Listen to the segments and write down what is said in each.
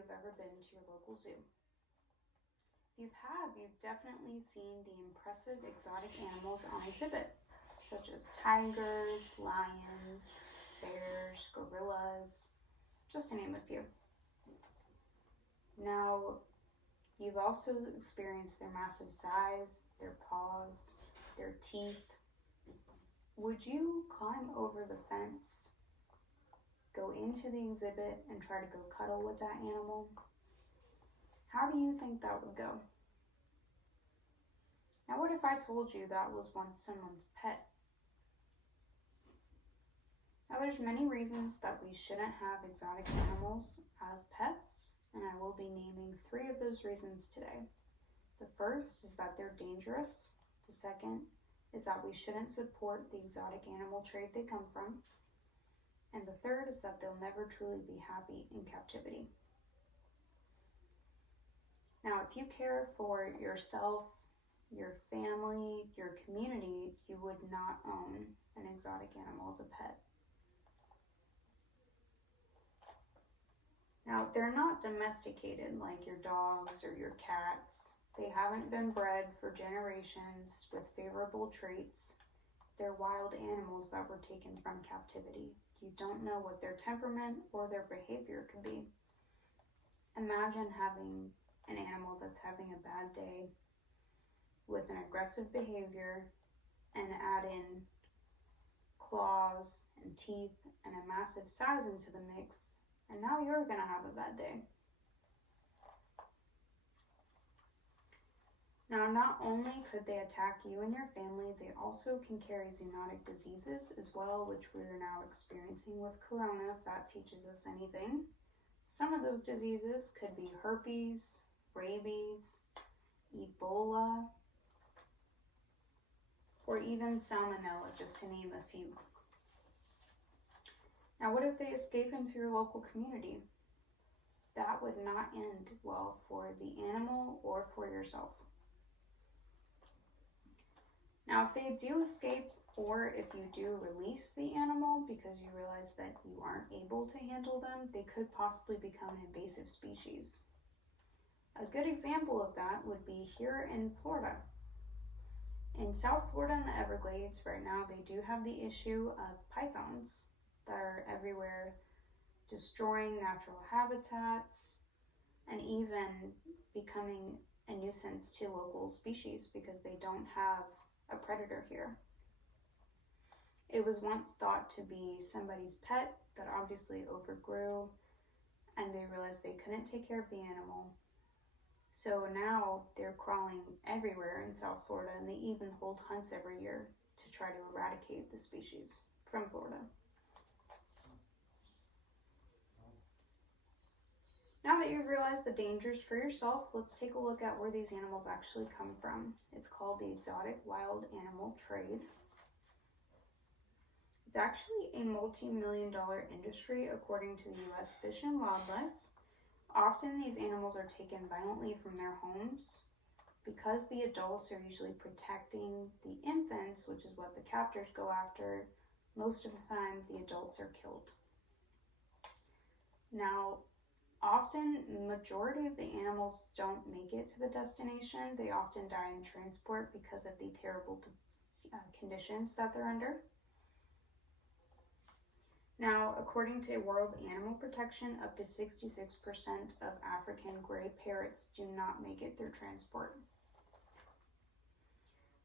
you have ever been to your local zoo. If you have, you've definitely seen the impressive exotic animals on exhibit, such as tigers, lions, bears, gorillas, just to name a few. Now, you've also experienced their massive size, their paws, their teeth. Would you climb over the fence, go into the exhibit, and try to go cuddle with that animal? How do you think that would go? Now, what if I told you that was once someone's pet? Now, there's many reasons that we shouldn't have exotic animals as pets, and I will be naming 3 of those reasons today. The first is that they're dangerous. The second is that we shouldn't support the exotic animal trade they come from. And the third is that they'll never truly be happy in captivity. Now, if you care for yourself, your family, your community, you would not own an exotic animal as a pet. Now, they're not domesticated like your dogs or your cats. They haven't been bred for generations with favorable traits. They're wild animals that were taken from captivity. You don't know what their temperament or their behavior could be. Imagine having an animal that's having a bad day with an aggressive behavior and add in claws and teeth and a massive size into the mix, and now you're going to have a bad day. Now, not only could they attack you and your family, they also can carry zoonotic diseases as well, which we are now experiencing with corona, if that teaches us anything. Some of those diseases could be herpes, rabies, Ebola, or even salmonella, just to name a few. Now, what if they escape into your local community? That would not end well for the animal or for yourself. Now, if they do escape, or if you do release the animal because you realize that you aren't able to handle them, they could possibly become an invasive species. A good example of that would be here in Florida. In South Florida and the Everglades right now, they do have the issue of pythons that are everywhere, destroying natural habitats and even becoming a nuisance to local species because they don't have a predator here. It was once thought to be somebody's pet that obviously overgrew, and they realized they couldn't take care of the animal. So now they're crawling everywhere in South Florida, and they even hold hunts every year to try to eradicate the species from Florida. Now that you've realized the dangers for yourself, let's take a look at where these animals actually come from. It's called the exotic wild animal trade. It's actually a multi-million-dollar industry according to the U.S. Fish and Wildlife. Often these animals are taken violently from their homes. Because the adults are usually protecting the infants, which is what the captors go after, most of the time the adults are killed. Now, often, majority of the animals don't make it to the destination. They often die in transport because of the terrible conditions that they're under. Now, according to World Animal Protection, up to 66% of African gray parrots do not make it through transport.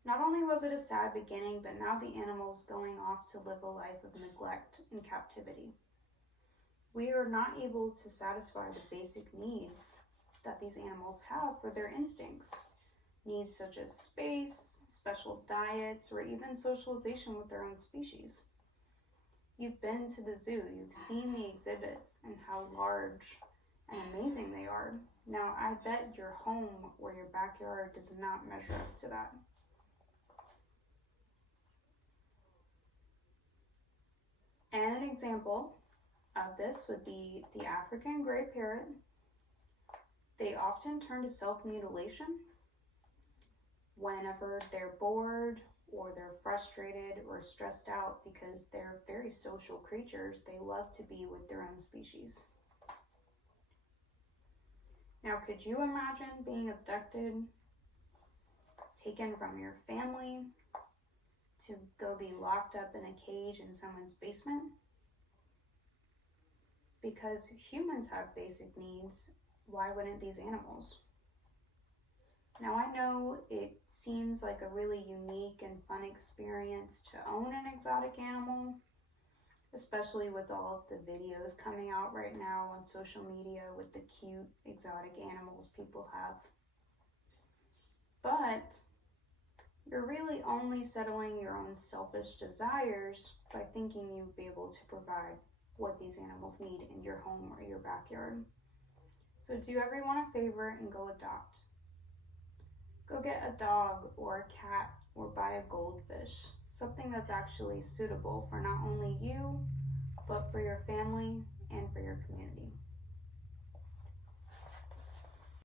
Not only was it a sad beginning, but now the animal's going off to live a life of neglect and captivity. We are not able to satisfy the basic needs that these animals have for their instincts. Needs such as space, special diets, or even socialization with their own species. You've been to the zoo, you've seen the exhibits and how large and amazing they are. Now, I bet your home or your backyard does not measure up to that. And an example of this would be the African gray parrot. They often turn to self-mutilation whenever they're bored or they're frustrated or stressed out because they're very social creatures. They love to be with their own species. Now, could you imagine being abducted, taken from your family, to go be locked up in a cage in someone's basement? Because humans have basic needs, why wouldn't these animals? Now, I know it seems like a really unique and fun experience to own an exotic animal, especially with all of the videos coming out right now on social media with the cute exotic animals people have. But you're really only settling your own selfish desires by thinking you'd be able to provide what these animals need in your home or your backyard. So do everyone a favor and go adopt. Go get a dog or a cat or buy a goldfish, something that's actually suitable for not only you, but for your family and for your community.